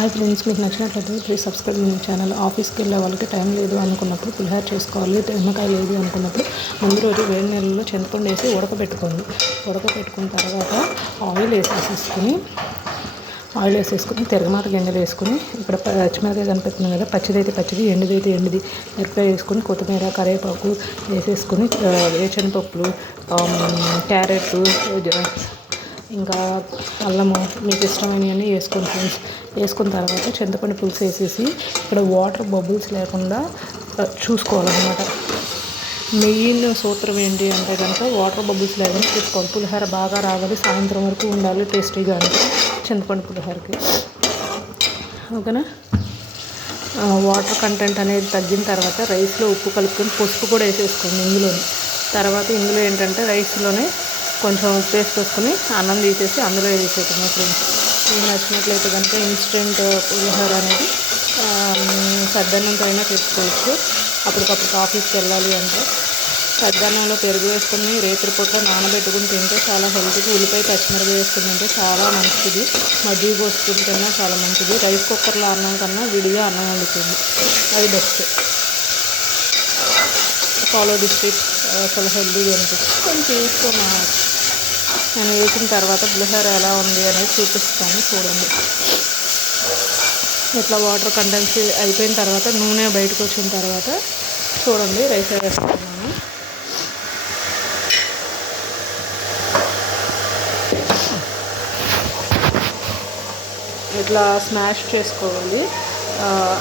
Hi friends, మీకు నచ్చినట్లయితే please subscribe my channel. ఆఫీస్కి వెళ్ళే వాళ్ళకి టైం లేదు అనుకున్నప్పుడు పులిహోర చేసుకోవాలి, నిమ్మకాయ లేదు అనుకున్నప్పుడు ముందు రోజు వేడి నీళ్ళలో చింతపండు వేసి ఉడకబెట్టుకోండి. ఉడకబెట్టుకున్న తర్వాత ఆయిల్ వేసేసుకుని తిరగమాత గింజలు వేసుకుని, ఇక్కడ పచ్చిమిరకాయ కనిపిస్తుంది కదా, పచ్చిదైతే పచ్చిది, ఎండుదైతే ఎండుది మిరపకాయ వేసుకుని కొత్తిమీర కరివేపాకు వేసేసుకుని వేరుశనగపప్పులు, క్యారెట్లు, ఇంకా అల్లము మీకు ఇష్టమైనవన్నీ వేసుకోండి ఫ్రెండ్స్. వేసుకున్న తర్వాత చింతపండు పులుసు వేసేసి ఇక్కడ వాటర్ బబుల్స్ లేకుండా చూసుకోవాలన్నమాట. మెయిన్ సూత్రం ఏంటి అంటే కనుక వాటర్ బబుల్స్ లేకుండా చూసుకోవాలి. పులిహోర బాగా రావాలి, సాయంత్రం వరకు ఉండాలి టేస్టీగా అంటే చింతపండు పులిహోరకి. ఓకేనా. వాటర్ కంటెంట్ అనేది తగ్గిన తర్వాత రైస్లో ఉప్పు కలుపుకొని పసుపు కూడా వేసేసుకోండి ఇందులో ఏంటంటే రైస్లోనే కొంచెం ఉప్పు వేసుకొని అన్నం తీసేసి అందులో వేసేసుకున్నాం ఫ్రెండ్స్. మీకు నచ్చినట్లయితే కనుక ఇన్స్టెంట్ పులిహోర అనేది సద్దన్నంతో అయినా తెచ్చుకోవచ్చు. అప్పటికప్పుడు ఆఫీస్కి వెళ్ళాలి అంటే సద్దన్నంలో పెరుగు వేసుకుని రేత్రి పూట నానబెట్టుకుని తింటే చాలా హెల్త్కి. ఉల్లిపాయ పచ్చిమిరపకాయ వేసుకుని తింటే చాలా మంచిది. మజ్జిగ పోసుకుని తిన్నా చాలా మంచిది. రైస్ కుక్కర్లో అన్నం కన్నా విడిగా అన్నం వండుతుంది, అది బెస్ట్. ఫాలో దిస్ టిప్, చాలా హెల్తీగా ఉంటుంది. కొంచెం వేసుకున్నాను. నేను వేసిన తర్వాత పులిహోర ఎలా ఉంది అనేది చూపిస్తాను, చూడండి. ఇట్లా వాటర్ కంటెన్స్ అయిపోయిన తర్వాత నూనె బయటకు వచ్చిన తర్వాత చూడండి రైస్ వేస్తున్నాను. ఇట్లా స్మాష్ చేసుకోవాలి.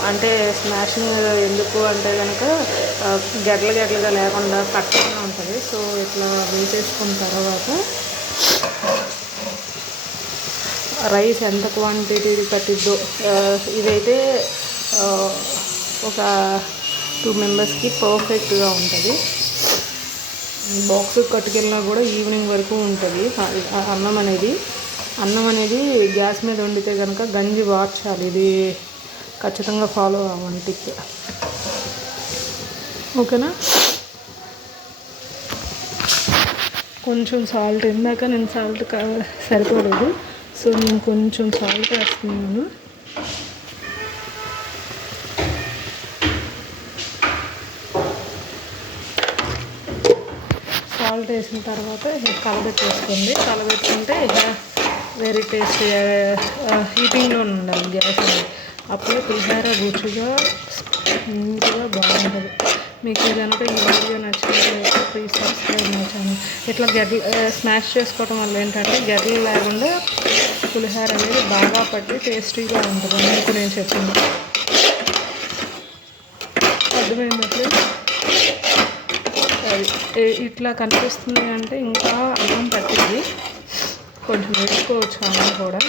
అంటే స్మాషింగ్ ఎందుకు అంటే కనుక గడ్డలుగా లేకుండా కట్టకుండా ఉంటుంది. సో ఇట్లా వేసేసుకున్న తర్వాత రైస్ ఎంత క్వాంటిటీ పట్టిద్దో, ఇదైతే ఒక 2 మెంబర్స్కి పర్ఫెక్ట్గా ఉంటుంది. బాక్స్ కట్టుకెళ్ళినా కూడా ఈవినింగ్ వరకు ఉంటుంది. అన్నం అనేది గ్యాస్ మీద వండితే కనుక గంజి వార్చాలి. ఇది ఖచ్చితంగా ఫాలో అవ్వండి టిప్. ఓకేనా. కొంచెం సాల్ట్, ఇందాక నేను సాల్ట్ సరిపోలేదు, సో నేను కొంచెం సాల్ట్ వేస్తున్నాను. సాల్ట్ వేసిన తర్వాత కలబెట్టేసుకోండి. కలబెట్టుకుంటే వెరీ టేస్టీ. హీటింగ్లో ఉండాలి గ్యాస్ అనేది, అప్పుడే పులిహోర రుచిగా నీట్గా బాగుంటుంది. మీకు కనుక ఈ వీడియో నచ్చినట్లయితే ప్లీజ్ సబ్స్క్రైబ్ మై ఛానల్. ఇట్లా స్మాష్ చేసుకోవడం వల్ల ఏంటంటే గడ్డలు లేకుండా పులిహోర అనేది బాగా పట్టి టేస్టీగా ఉంటుంది. అందుకు నేను చెప్పింది అర్థమైంది. అది ఇట్లా కనిపిస్తుంది అంటే ఇంకా అన్నం పట్టింది. కొంచెం వేసుకోవచ్చు అన్నం కూడా.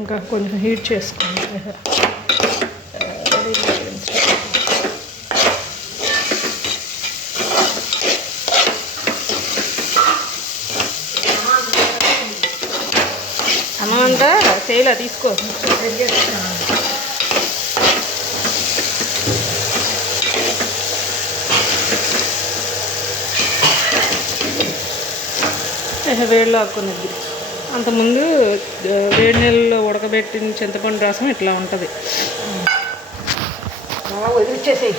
ఇంకా కొంచెం హీట్ చేసుకోండి. అన్నం అంతా చేయలా తీసుకో. వేడిలో ఆకునేది. అంతకుముందు వేడి నీళ్ళలో ఉడకబెట్టిన చింతపండు రసం ఇట్లా ఉంటుంది. వదిలిచ్చేసేయి.